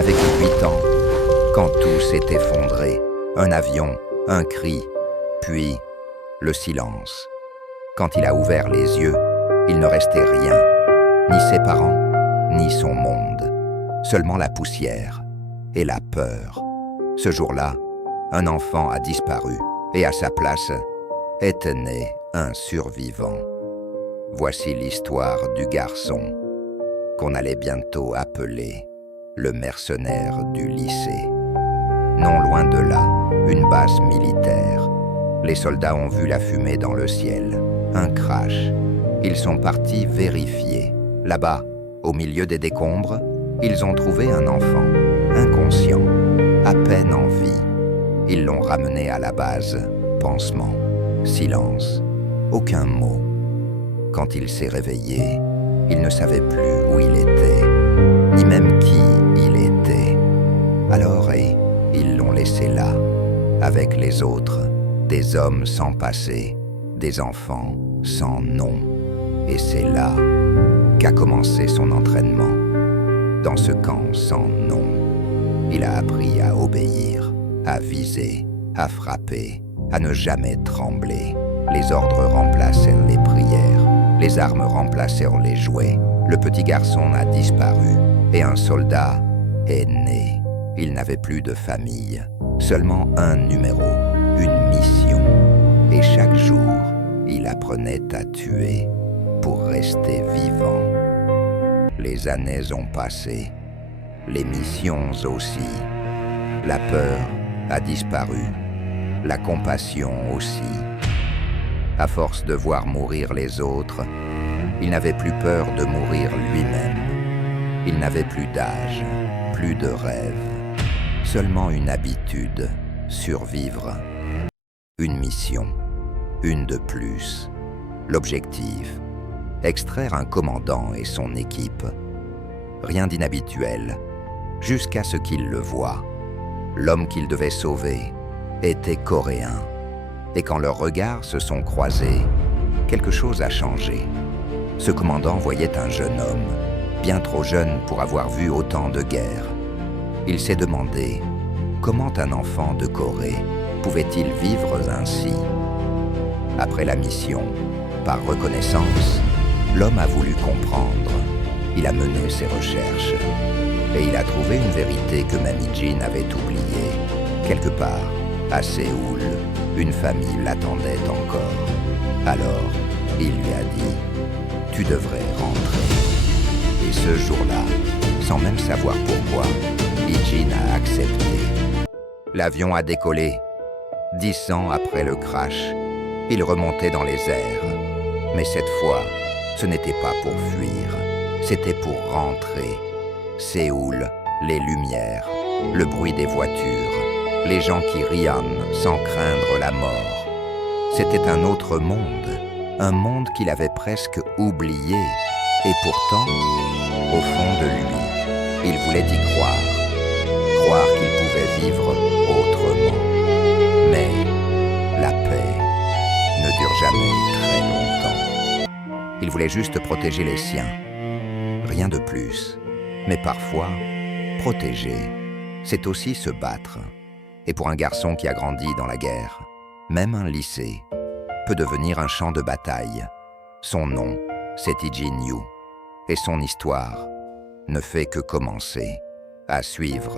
n'avait que 8 ans quand tout s'est effondré. Un avion, un cri, puis le silence. Quand il a ouvert les yeux, il ne restait rien, ni ses parents, ni son monde. Seulement la poussière et la peur. Ce jour-là, un enfant a disparu et à sa place était né un survivant. Voici l'histoire du garçon qu'on allait bientôt appeler le mercenaire du lycée. Non loin de là, une base militaire. Les soldats ont vu la fumée dans le ciel. Un crash. Ils sont partis vérifier. Là-bas, au milieu des décombres, ils ont trouvé un enfant, inconscient, à peine en vie. Ils l'ont ramené à la base. Pansement, silence, aucun mot. Quand il s'est réveillé, il ne savait plus où il était, ni même qui il était. Alors, ils l'ont laissé là, avec les autres, des hommes sans passé, des enfants sans nom. Et c'est là qu'a commencé son entraînement. Dans ce camp sans nom, il a appris à obéir, à viser, à frapper, à ne jamais trembler. Les ordres remplacèrent les prières, les armes remplacèrent les jouets. Le petit garçon a disparu et un soldat est né. Il n'avait plus de famille, seulement un numéro, une mission. Et chaque jour, il apprenait à tuer pour rester vivant. Les années ont passé, les missions aussi. La peur a disparu, la compassion aussi. À force de voir mourir les autres, il n'avait plus peur de mourir lui-même. Il n'avait plus d'âge, plus de rêve, seulement une habitude, survivre. Une mission, une de plus. L'objectif, extraire un commandant et son équipe. Rien d'inhabituel, jusqu'à ce qu'il le voie. L'homme qu'il devait sauver était coréen. Et quand leurs regards se sont croisés, quelque chose a changé. Ce commandant voyait un jeune homme, bien trop jeune pour avoir vu autant de guerres. Il s'est demandé comment un enfant de Corée pouvait-il vivre ainsi. Après la mission, par reconnaissance, l'homme a voulu comprendre. Il a mené ses recherches et il a trouvé une vérité que Mamie Jean avait oubliée. Quelque part, à Séoul, une famille l'attendait encore. Alors, il lui a dit « Tu devrais rentrer ». Et ce jour-là, sans même savoir pourquoi, Jin a accepté. L'avion a décollé. 10 ans après le crash, il remontait dans les airs. Mais cette fois, ce n'était pas pour fuir, c'était pour rentrer. Séoul, les lumières, le bruit des voitures, les gens qui rayonnent sans craindre la mort. C'était un autre monde, un monde qu'il avait presque oublié. Et pourtant, au fond de lui, il voulait y croire qu'il pouvait vivre autrement. Mais la paix ne dure jamais très longtemps. Il voulait juste protéger les siens, rien de plus. Mais parfois, protéger, c'est aussi se battre. Et pour un garçon qui a grandi dans la guerre, même un lycée peut devenir un champ de bataille. Son nom, c'est Jin Yu, et son histoire ne fait que commencer. À suivre.